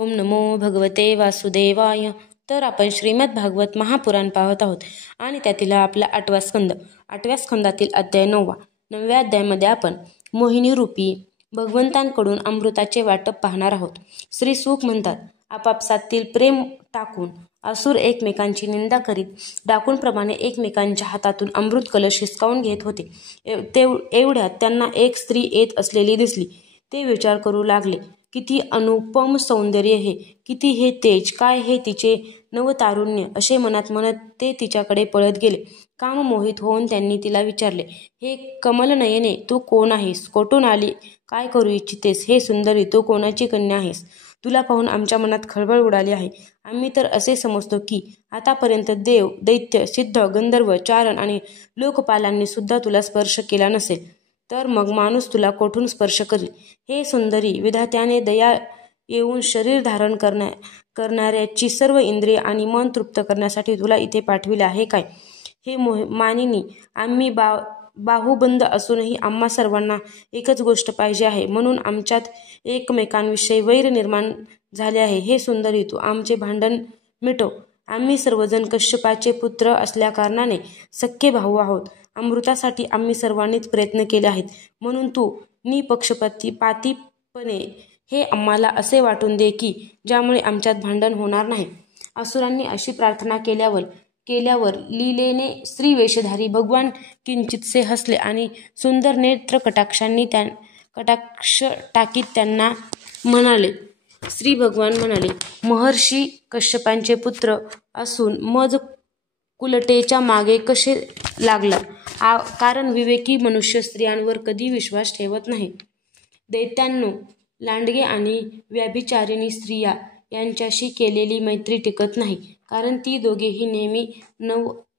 ओम नमो भगवते वासुदेवाय. तर आपण श्रीमद भागवत महापुराण पाहत आहोत आणि त्यातील आपला 8वा स्कंद. 8व्या स्कंदातील अध्याय 9वा. 9व्या अध्यायामध्ये आपण मोहिनी रूपी भगवंतांकडून अमृताचे वाटप पाहणार आहोत. श्री सुख म्हणतात, आपापसातील प्रेम टाकून असुर एकमेकांची निंदा करीत डाकूंप्रमाणे एकमेकांच्या हातातून अमृत कलश हिसकावून घेत होते. एवढ्यात त्यांना एक स्त्री येत असलेली दिसली. ते विचार करू लागले, किती अनुपम सौंदर्य हे, किती हे तेज, काय हे तिचे नवतारुण्य. असे मनात म्हणत ते तिच्याकडे पळत गेले. काममोहित होऊन त्यांनी तिला विचारले, हे कमलनयने, तू कोण आहेस? कोठून आली? काय करू इच्छितेस? हे सुंदरी, तू कोणाची कन्या आहेस? तुला पाहून आमच्या मनात खळबळ उडाली आहे. आम्ही तर असे समजतो की आतापर्यंत देव, दैत्य, सिद्ध, गंधर्व, चारण आणि लोकपालांनी सुद्धा तुला स्पर्श केला नसेल, तर मग माणूस तुला कोठून स्पर्श करील? हे सुंदरी, विधात्याने दया येऊन शरीर धारण करणाऱ्याची सर्व इंद्रिय आणि मन तृप्त करण्यासाठी तुला इथे पाठविले आहे काय? हे मानिनी, आम्ही बाहुबंद असूनही आम्हा सर्वांना एकच गोष्ट पाहिजे आहे, म्हणून आमच्यात एकमेकांविषयी वैर निर्माण झाले आहे. हे सुंदरी, तू आमचे भांडण मिटव. आम्ही सर्वजण कश्यपाचे पुत्र असल्याकारणाने सख्खे भाऊ आहोत. अमृतासाठी आम्ही सर्वांनीच प्रयत्न केले आहेत, म्हणून तू निपक्षपातीपणे हे आम्हाला असे वाटून दे की ज्यामुळे आमच्यात भांडण होणार नाही. असुरांनी अशी प्रार्थना केल्यावर लीलेने स्त्री वेशधारी भगवान किंचितसे हसले आणि सुंदर नेत्र कटाक्ष टाकीत त्यांना म्हणाले. श्री भगवान म्हणाले, महर्षी कश्यपांचे पुत्र असून मज कुलटेच्या मागे कसे लागला? कारण विवेकी मनुष्य स्त्रियांवर कधी विश्वास ठेवत नाही. दैत्यांनो, लांडगे आणि व्याभिचारिणी स्त्रिया यांच्याशी केलेली मैत्री टिकत नाही, कारण ती दोघेही नेहमी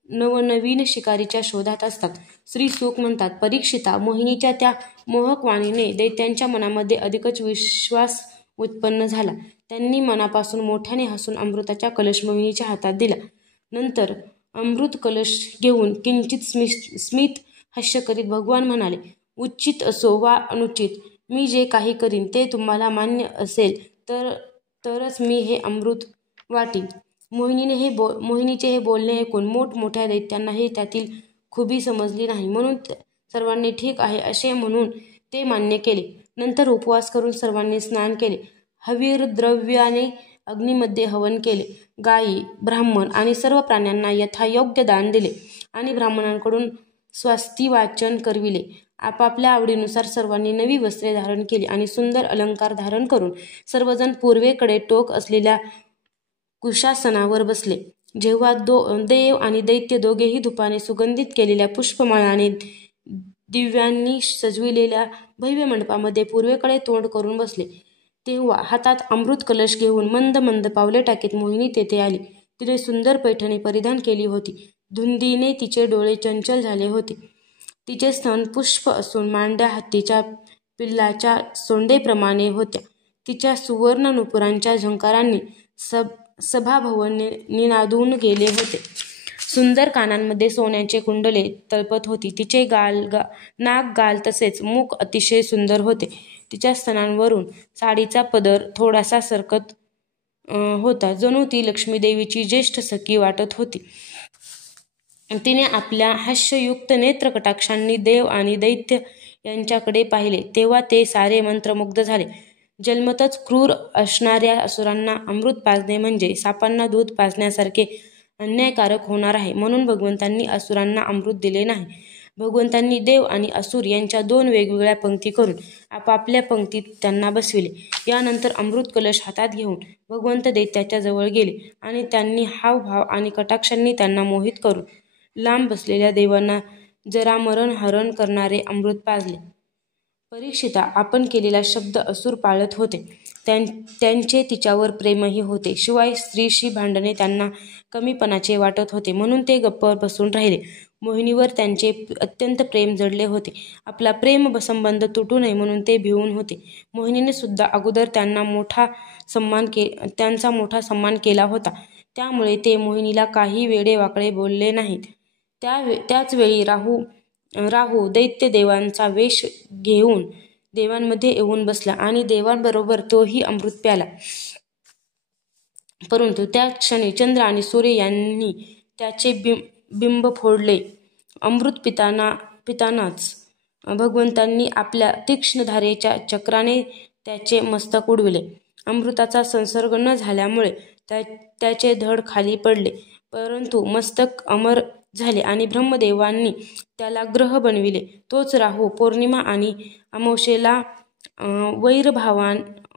नवनवीन शिकारीच्या शोधात असतात. श्री सुख म्हणतात, परीक्षिता, मोहिनीच्या त्या मोहक वाणीने दैत्यांच्या मनामध्ये अधिकच विश्वास उत्पन्न झाला. त्यांनी मनापासून मोठ्याने हसून अमृताचा कलश मोहिनीच्या हातात दिला. नंतर अमृत कलश घेऊन किंचित स्मित हास्य करीत भगवान म्हणाले, उचित असो वा अनुचित, मी जे काही करीन ते तुम्हाला मान्य असेल तरच मी हे अमृत वाटीन. मोहिनीचे हे बोलणे ऐकून मोठमोठ्या दैत्यांनाही त्यातील खुबी समजली नाही, म्हणून सर्वांनी ठीक आहे असे म्हणून ते मान्य केले. नंतर उपवास करून सर्वांनी स्नान केले. हविर्द्रव्याने अग्नीमध्ये हवन केले. गायी, ब्राह्मण आणि सर्व प्राण्यांना यथायोग्य दान दिले आणि ब्राह्मणांकडून स्वास्तिवाचन करविले. आपापल्या आवडीनुसार सर्वांनी नवी वस्त्रे धारण केली आणि सुंदर अलंकार धारण करून सर्वजण पूर्वेकडे टोक असलेल्या कुशासनावर बसले. जेव्हा देव आणि दैत्य दोघेही धुपाने सुगंधित केलेल्या पुष्पमाळा आणि दिव्यांनी सजविलेल्या भव्य मंडपामध्ये पूर्वेकडे तोंड करून बसले, तेव्हा हातात अमृत कलश घेऊन मंद मंद पावले टाकीत मोहिनी तेथे आली. तिने सुंदर पैठणी परिधान केली होती. धुंदीने तिचे डोळे चंचल झाले होते. तिचे स्तन पुष्प असून मांड्या हत्तीच्या पिल्लाच्या सोंडेप्रमाणे होत्या. तिच्या सुवर्ण नुपुरांच्या झंकारांनी सभाभवन निनादून गेले होते. सुंदर कानांमध्ये सोन्याचे कुंडले तळपत होती. तिचे नाक, गाल तसेच मुख अतिशय सुंदर होते. तिच्या स्तनांवरून साडीचा पदर थोडासा सरकत होता, जणू ती लक्ष्मीदेवीची ज्येष्ठ सखी वाटत होती. तिने आपल्या हास्ययुक्त नेत्र कटाक्षांनी देव आणि दैत्य यांच्याकडे पाहिले, तेव्हा ते सारे मंत्रमुग्ध झाले. जन्मतच क्रूर असणाऱ्या असुरांना अमृत पाजणे म्हणजे सापांना दूध पाजण्यासारखे अन्यायकारक होणार आहे, म्हणून भगवंतांनी असुरांना अमृत दिले नाही. भगवंतांनी देव आणि असुर यांच्या 2 वेगवेगळ्या पंक्ती करून आपापल्या पंक्तीत त्यांना बसविले. यानंतर अमृत कलश हातात घेऊन भगवंत दैत्याच्या जवळ गेले आणि त्यांनी हावभाव आणि कटाक्षांनी त्यांना मोहित करून लांब बसलेल्या देवांना जरामरण हरण करणारे अमृत पाजले. परीक्षिता, आपण केलेला शब्द असुर पाळत होते. त्यांचे तिच्यावर प्रेमही होते. शिवाय स्त्रीशी भांडणे त्यांना कमीपणाचे वाटत होते, म्हणून ते गप्प बसून राहिले. मोहिनीवर त्यांचे अत्यंत प्रेम जडले होते. आपला प्रेम संबंध तुटू नये म्हणून ते भिवून होते. मोहिनीने सुद्धा अगोदर त्यांचा मोठा सन्मान केला होता, त्यामुळे ते मोहिनीला काही वेडेवाकडे बोलले नाहीत. त्याच वेळी राहू दैत्य देवांचा वेश घेऊन देवांमध्ये येऊन बसला आणि देवांबरोबर तोही अमृत प्याला. परंतु त्या क्षणी चंद्र आणि सूर्य यांनी त्याचे बिंब फोडले. अमृत पितानाच भगवंतांनी आपल्या तीक्ष्ण धारेच्या चक्राने त्याचे मस्तक उडविले. अमृताचा संसर्ग न झाल्यामुळे त्याचे धड खाली पडले, परंतु मस्तक अमर झाले आणि ब्रह्मदेवांनी त्याला ग्रह बनविले. तोच राहू पौर्णिमा आणि अमावास्येला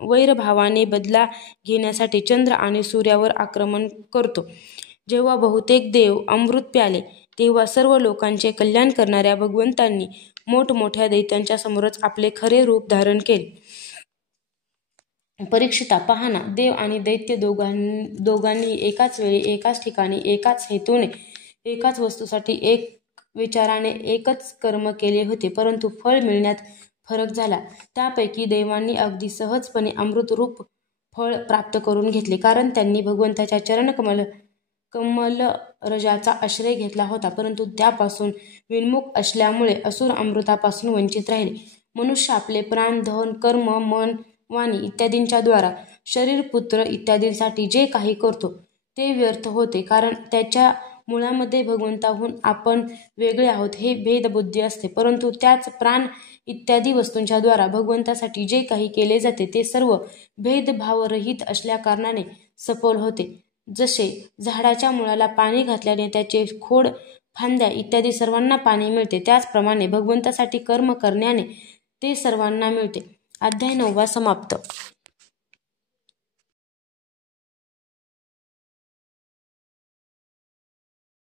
वैरभावाने बदला घेण्यासाठी चंद्र आणि सूर्यावर आक्रमण करतो. जेव्हा बहुतेक देव अमृत प्याले, तेव्हा सर्व लोकांचे कल्याण करणाऱ्या भगवंतांनी मोठमोठ्या दैत्यांच्या समोरच आपले खरे रूप धारण केले. परीक्षिता, पहा ना, देव आणि दैत्य दोघांनी एकाच वेळी, एकाच ठिकाणी, एकाच हेतूने, एकाच वस्तूसाठी, एक विचाराने एकच कर्म केले होते, परंतु फळ मिळण्यात फरक झाला. त्यापैकी देवांनी अगदी सहजपणे अमृतरूप फळ प्राप्त करून घेतले, कारण त्यांनी भगवंताच्या कमलरजाचा आश्रय घेतला होता. परंतु त्यापासून विन्मुख असल्यामुळे असुर अमृतापासून वंचित राहिले. मनुष्य आपले प्राण, धन, कर्म, मन, वाणी इत्यादींच्या द्वारा शरीर, पुत्र इत्यादींसाठी जे काही करतो ते व्यर्थ होते, कारण त्याच्या मुळामध्ये भगवंताहून आपण वेगळे आहोत हे भेदबुद्धी असते. परंतु त्याच प्राण इत्यादी वस्तूंच्या द्वारा भगवंतासाठी जे काही केले जाते ते सर्व भेदभावरहित असल्याकारणाने सफल होते. जसे झाडाच्या मुळाला पाणी घातल्याने त्याचे खोड, फांद्या इत्यादी सर्वांना पाणी मिळते, त्याचप्रमाणे भगवंतासाठी कर्म करण्याने ते सर्वांना मिळते. अध्याय 9 समाप्त.